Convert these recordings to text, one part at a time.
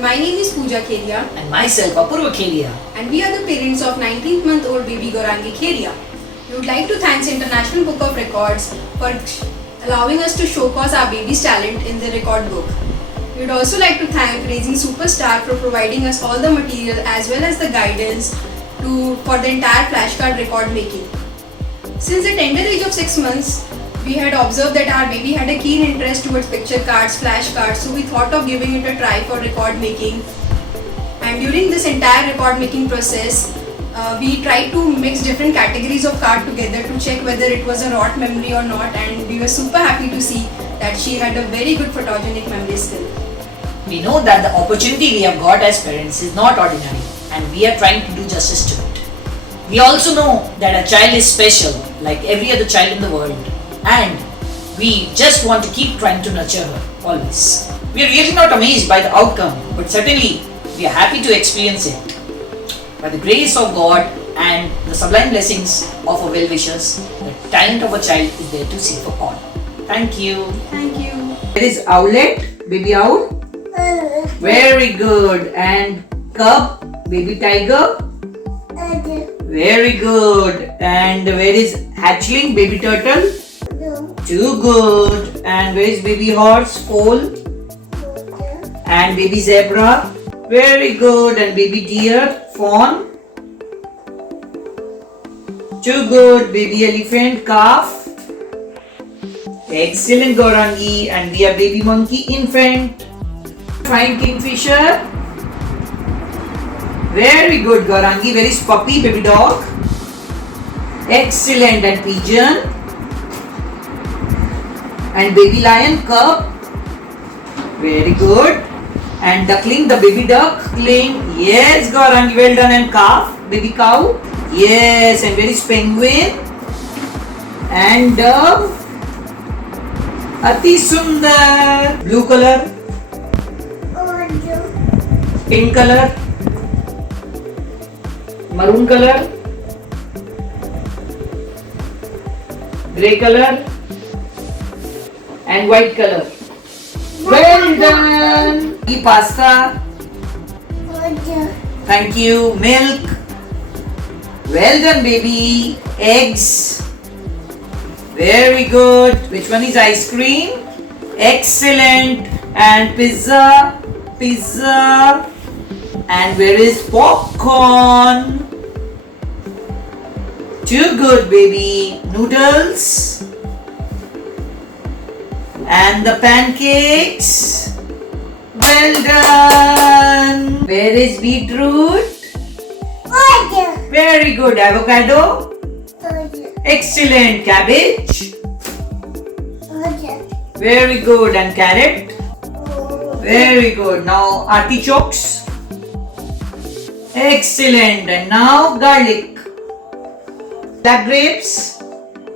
My name is Pooja Kheria And myself, Apurva Kheria. and we are the parents of 19th-month-old baby Gaurangi Kheria. We would like to thank International Book of Records for allowing us to showcase our baby's talent in the record book. We would also like to thank Raising Superstar for providing us all the material as well as the guidance for the entire flashcard record making. Since the tender age of 6 months, we had observed that our baby had a keen interest towards picture cards, flashcards, so we thought of giving it a try for record making. And during this entire record making process, we tried to mix different categories of card together to check whether it was a rot memory or not, and we were super happy to see that she had a very good photogenic memory skill. We know that the opportunity we have got as parents is not ordinary and we are trying to do justice to it. We also know that a child is special like every other child in the world and we just want to keep trying to nurture her always. We are really not amazed by the outcome, but certainly we are happy to experience it. By the grace of God and the sublime blessings of our well-wishers, the talent of a child is there to see for all. Thank you. Thank you. There is Owlet, baby owl. Very good. And cub, baby tiger. Very good. And where is hatchling, baby turtle? Too good. And where is baby horse, foal? And baby zebra? Very good. And baby deer, fawn? Too good. Baby elephant, calf? Excellent, Gaurangi. And we are baby monkey, infant. Fine, kingfisher. Very good, Gaurangi. Where is puppy, baby dog? Excellent. And pigeon. And baby lion, cub. Very good. And duckling, the baby duckling. Yes, Gaurangi. Well done. And calf, baby cow. Yes. And where is penguin? And dove. Ati sundar. Blue color. Pink color. Maroon color. Grey color. And white color. Well done. Pasta. Thank you. Milk. Well done, baby. Eggs. Very good. Which one is ice cream? Excellent. And pizza. Pizza. And where is popcorn? Too good, baby. Noodles. And the pancakes. Well done. Where is beetroot? Very good. Avocado. Excellent. Cabbage. Very good. And carrot. Very good. Now artichokes. Excellent. And now garlic. Black grapes.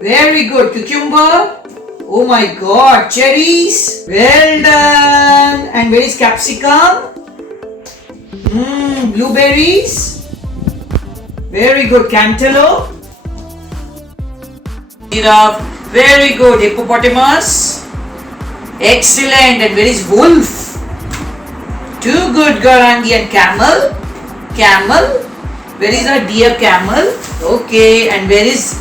Very good. Cucumber. Oh my god. Cherries. Well done. And where is capsicum? Blueberries. Very good. Cantaloupe. Giraffe. Very good. Hippopotamus. Excellent. And where is wolf? Too good, Gaurangi. And camel. Camel. Where is our deer camel? Okay. And where is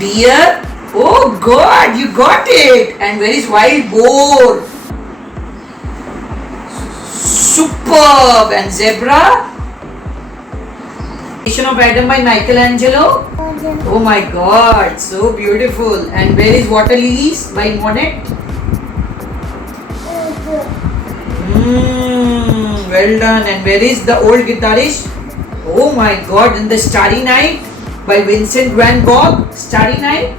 deer? Oh God, you got it. And where is wild boar? Superb. And zebra? Creation of Adam by Michelangelo. Oh my God, so beautiful. And where is water lilies by Monet? Well done. And where is the old guitarist? Oh my God, in the Starry Night by Vincent van Gogh. Starry Night.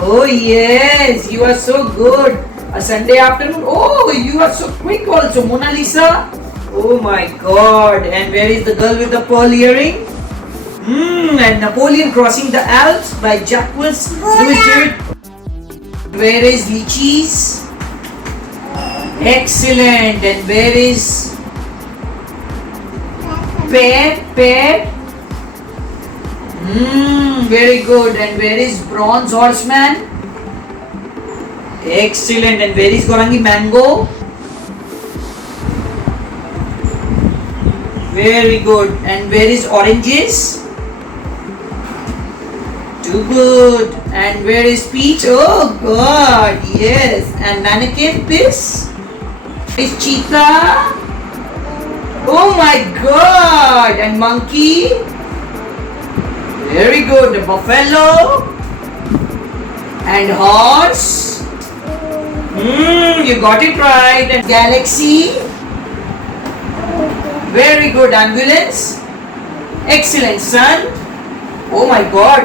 Oh yes, you are so good. A Sunday afternoon. Oh, you are so quick also. Mona Lisa. Oh my God. And where is the girl with the pearl earring? And Napoleon Crossing the Alps by Jacques Louis. Where is lychees? Excellent. And where is pear? Very good. And where is bronze horseman? Excellent. And where is Gaurangi? Mango. Very good. And where is oranges? Too good. And where is peach? Oh God, yes. And mannequin this? Is cheetah? Oh my God. And monkey? Very good. The buffalo? And horse? You got it right. And galaxy? Very good. Ambulance? Excellent, son. Oh my God.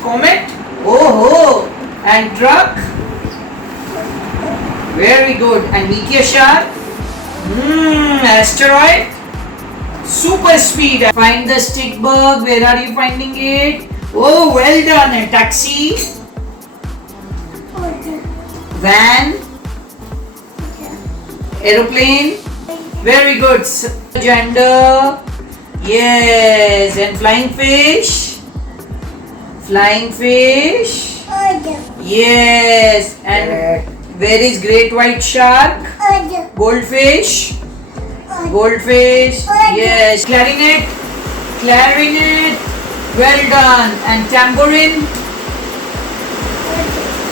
Comet? Oh. And truck? Very good. And meteor shower? Asteroid? Super speed. Find the stick bug. Where are you finding it? Oh, well done. And taxi? Van? Aeroplane? Very good. Gender? Yes. And flying fish? Flying fish? Yes. And where is great white shark? Goldfish? Goldfish? Yes. Clarinet? Clarinet? Well done. And tambourine?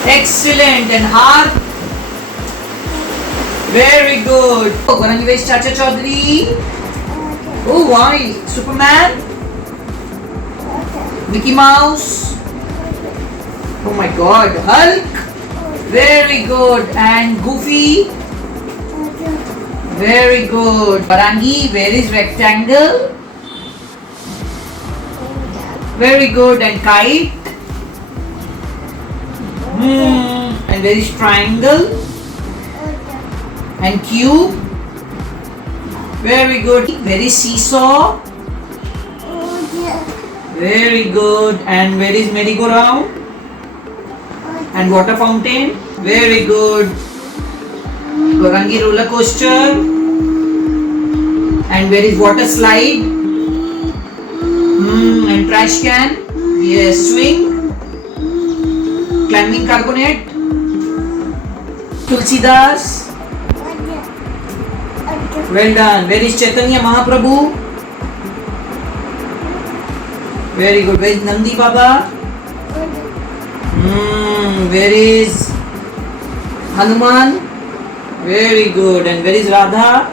Excellent. And harp? Very good. Gorangi, where is Chacha Chaudhary? Oh, why? Superman? Mickey Mouse? Oh my God. Hulk? Very good. And Goofy? Very good. Gorangi, where is rectangle? Very good. And kite? And where is triangle? And cube? Very good. Where is seesaw? Very good. And where is merry-go-round? And water fountain? Very good. Gorangi roller coaster? And where is water slide? And trash can? Yes. Swing? Climbing carbonate? Tulsidas? Well done. Where is Chaitanya Mahaprabhu? Very good. Where is Nandi Baba? Where is Hanuman? Very good. And where is Radha?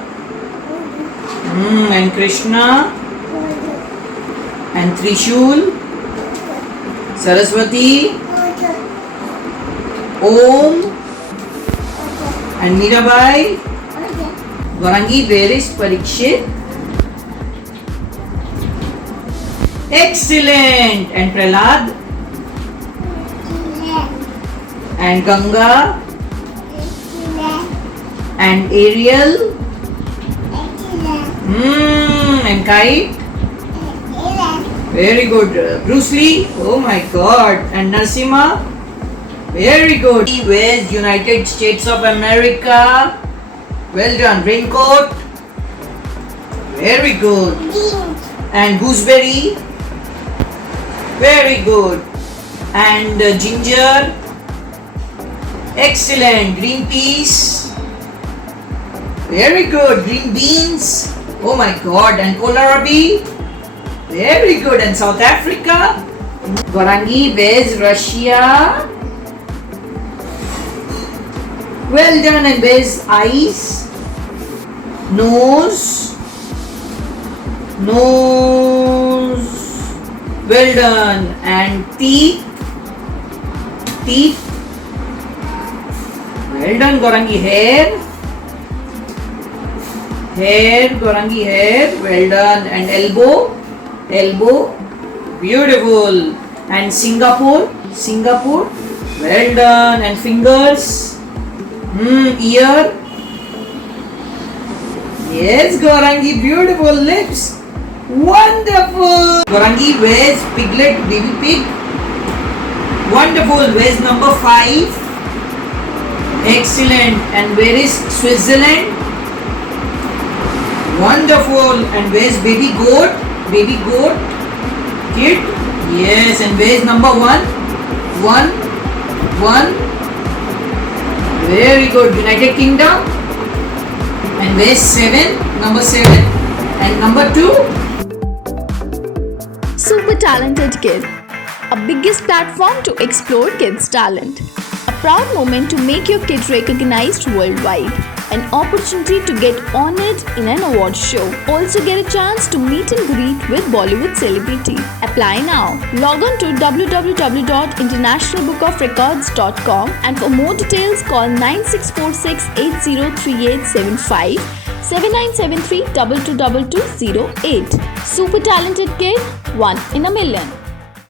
And Krishna? And Trishul? Saraswati? Om? And Mirabai? Gorangi, where is Parikshit? Excellent. And Prahlad? And Ganga? And Ariel? And Kite? Very good. Bruce Lee? Oh my God. And Narasimha? Very good. Where's United States of America? Well done. Raincoat? Very good. And gooseberry? Very good. And ginger? Excellent. Green peas? Very good. Green beans? Oh my God. And kohlrabi? Very good. And South Africa? Gorangi, where's Russia? Well done. And where's eyes? Nose? Nose? Well done. And teeth? Teeth? Well done, Gorangi. Hair? Hair, Gorangi, hair. Well done. And elbow? Elbow? Beautiful. And Singapore? Singapore? Well done. And fingers? Ear? Yes, Gorangi, beautiful. Lips? Wonderful. Gorangi, where's piglet, baby pig? Wonderful. Where's number 5? Excellent. And where is Switzerland? Wonderful. And where's baby goat? Baby goat? Kid? Yes. And where's number 1? 1. Very good. United Kingdom. And where's 7? Number 7. And number 2, Super Talented Kid, a biggest platform to explore kids' talent. A proud moment to make your kid recognized worldwide. An opportunity to get honored in an award show. Also get a chance to meet and greet with Bollywood celebrity. Apply now. Log on to www.internationalbookofrecords.com and for more details call 9646803875 7973 222208. Super Talented Kid, one in a million.